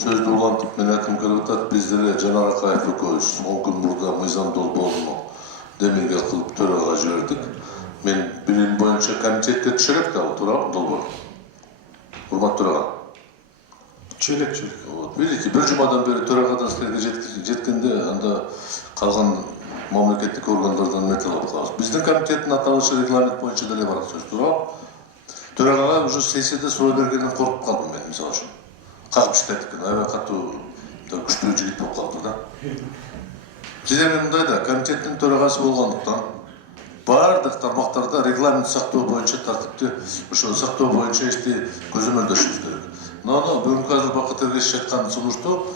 сөздү улантып мен айтқым келип атат, биздерге Жанар Акаев экөөбүз 10 күн мурда Мыйзам Долбооруну демилге кылып төрага жибердик. Мен билим боюнча комитетке түшөрөк да, туурабы Долбоор? Урматтуу төрага. Чөлек. Видите, бир жумадан бери төрагадан силерге жеткенде анда калган мамлекеттик органдардан металл алып калабыз. Биздин комитеттин аталышы регламент боюнча деле бар сөз, туурабы? Төрагага уже сессияда суроо бергенден коркуп калдым мен, мисалы үчүн. Кагып иштейт экен, аябай катуу күчтүү жигит болуп калды да. Сиздер мындай да, комитеттин төрагасы болгондуктан бардык тармактарда регламент сактоо боюнча тартипти, ошо сактоо боюнча ишти көзөмөлдөшүбүз керек. Бүгүнкү азыр Бакыт Эргешевич айткан сунушту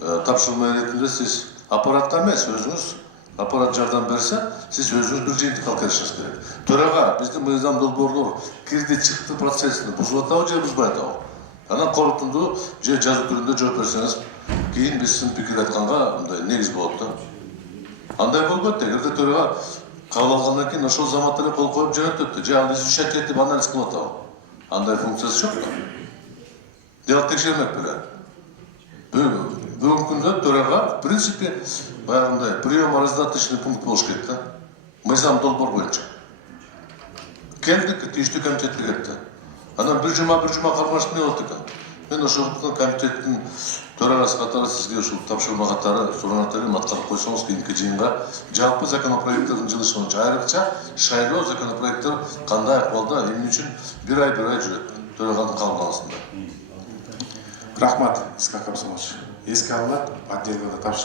тапшырма иретинде сиз аппаратка эмес, өзүңүз аппарат жардам берсе, сиз өзүңүз бир жыйынтыкка алып келишиңиз керек. Төрага биздин Мыйзам Долбоорлор кирди чыкты процессин бузуп атабы же бузбай атабы? Анан корутунду же жазуу түрүндө жооп берсеңиз, кийин биз сиздин пикир айтканга мындай негиз болот да. Андай болбойт, эгерде төрага кабыл алгандан кийин ошол заматта эле кол коюп жөнөтөт, же ал изучать этип анализ кылып атабы? Андай функциясы жок да. Дело текшермек беле. Бүгүнкү күндө төрага в принципе баягындай прием раздаточный пункт болуш керек да. Мыйзам Долбоор боюнча. Келдик, тийиштүү комитетке кетти. Анан бир жума кармашып не болот экен? Мен ошол комитеттин төрагасы катары сизге ушул тапшырма катары суранат элем, аткарып койсоңуз кийинки жыйынга жалпы законопроекттердин жылышы боюнча айрыкча шайлоо законопроекттер кандай акыбалда, эмне үчүн бир ай жүрөт төраганын кабылдагысында. Рахмат, Искак Абсамович. Эске алынат, отделге тапшырма